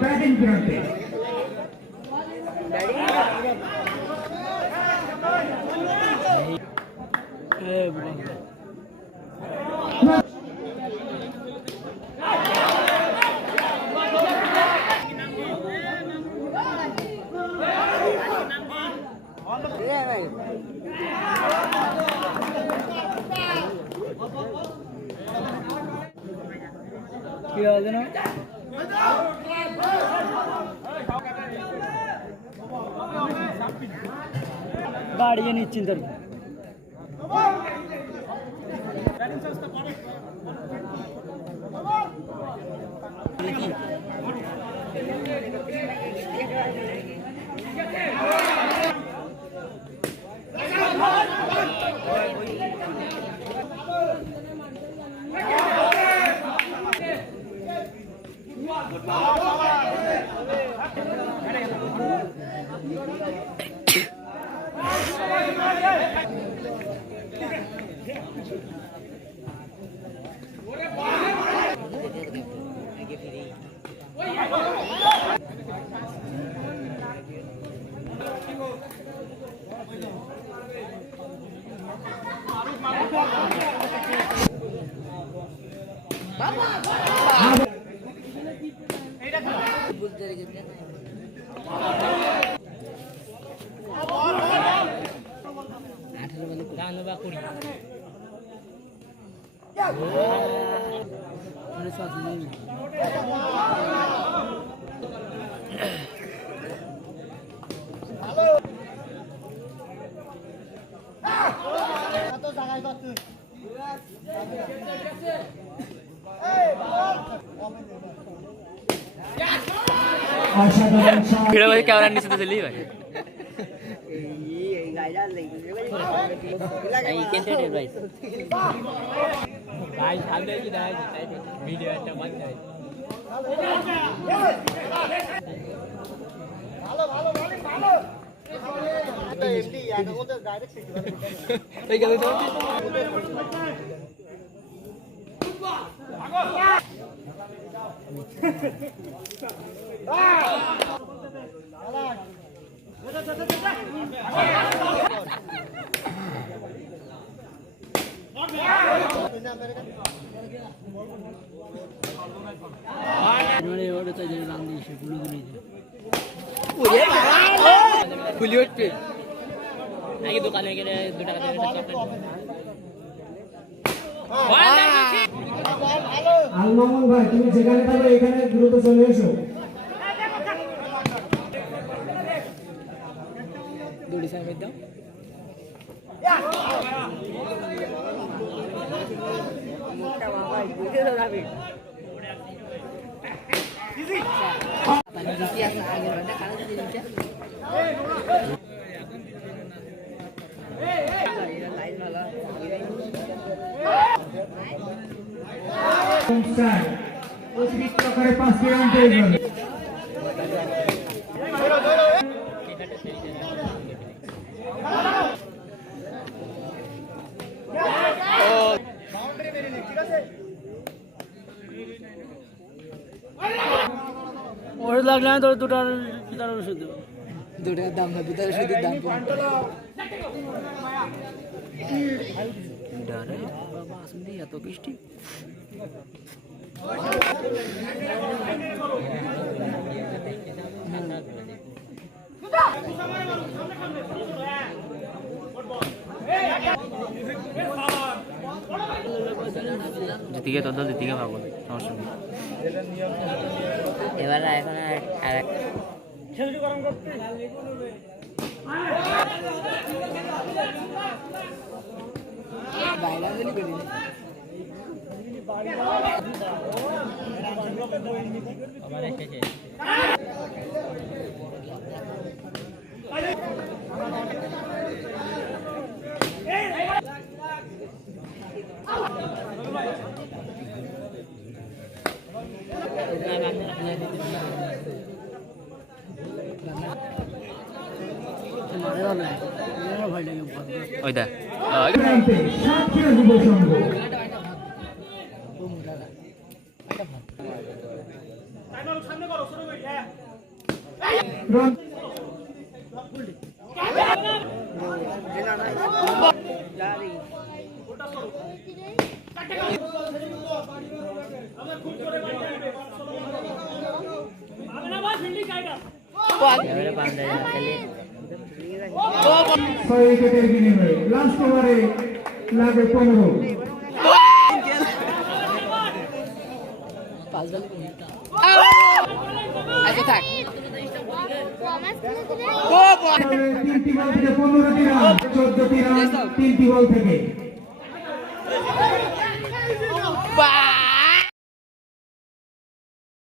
Batting প্রান্তে কি হবে না বাড়িয়ে নিশ্চিন্ত ভিডিও করে ক্যামেরা নিচে তো চলি ভাই এই কেন্দ্রে ভাই ভাই সামনে কি দাঁড়াই ভিডিও একটা বাকি আছে ভালো ভালো ভালো ভালো এটা এমডি এর মধ্যে ডাইরেক্ট শিখবে এই গেল তো আগে দোকানে গেলে 2 টাকা দিয়ে আলমামুন ভাই তুমি যেখানে থাকো এখানে দ্রুত চলে এসো দড়ি সাইড দাও মোটা বাবা বুঝে যাবে ইজি মানে কি আছে আগে রান্না কাজ দিয়ে দিচ্ছে লাইন वाला অতিরিক্ত করে 5 রান পেয়ে গেল বাউন্ডারি মেরে নে ঠিক আছে ওর লাগলে না তোর দুটার ভিতরে ওষুধ দেব দুটার দাম না ভিতরে ওষুধের দাম ডারে বাবা আসলে এত বৃষ্টি জিতিকে তো জিতিকে ভাবো সমস্যা নেই এবার এখন আর গরম করতে বাইরে দিলি করি আবার এসেছে ওই দা সাতক্ষীরা যুব সংঘ রান ছয় উইকেটের বিনিময়ে লাস্ট ওভারে লাগে 15। তিনটি বল থেকে 15টি রান, 14টি রান 3টি বল থেকে।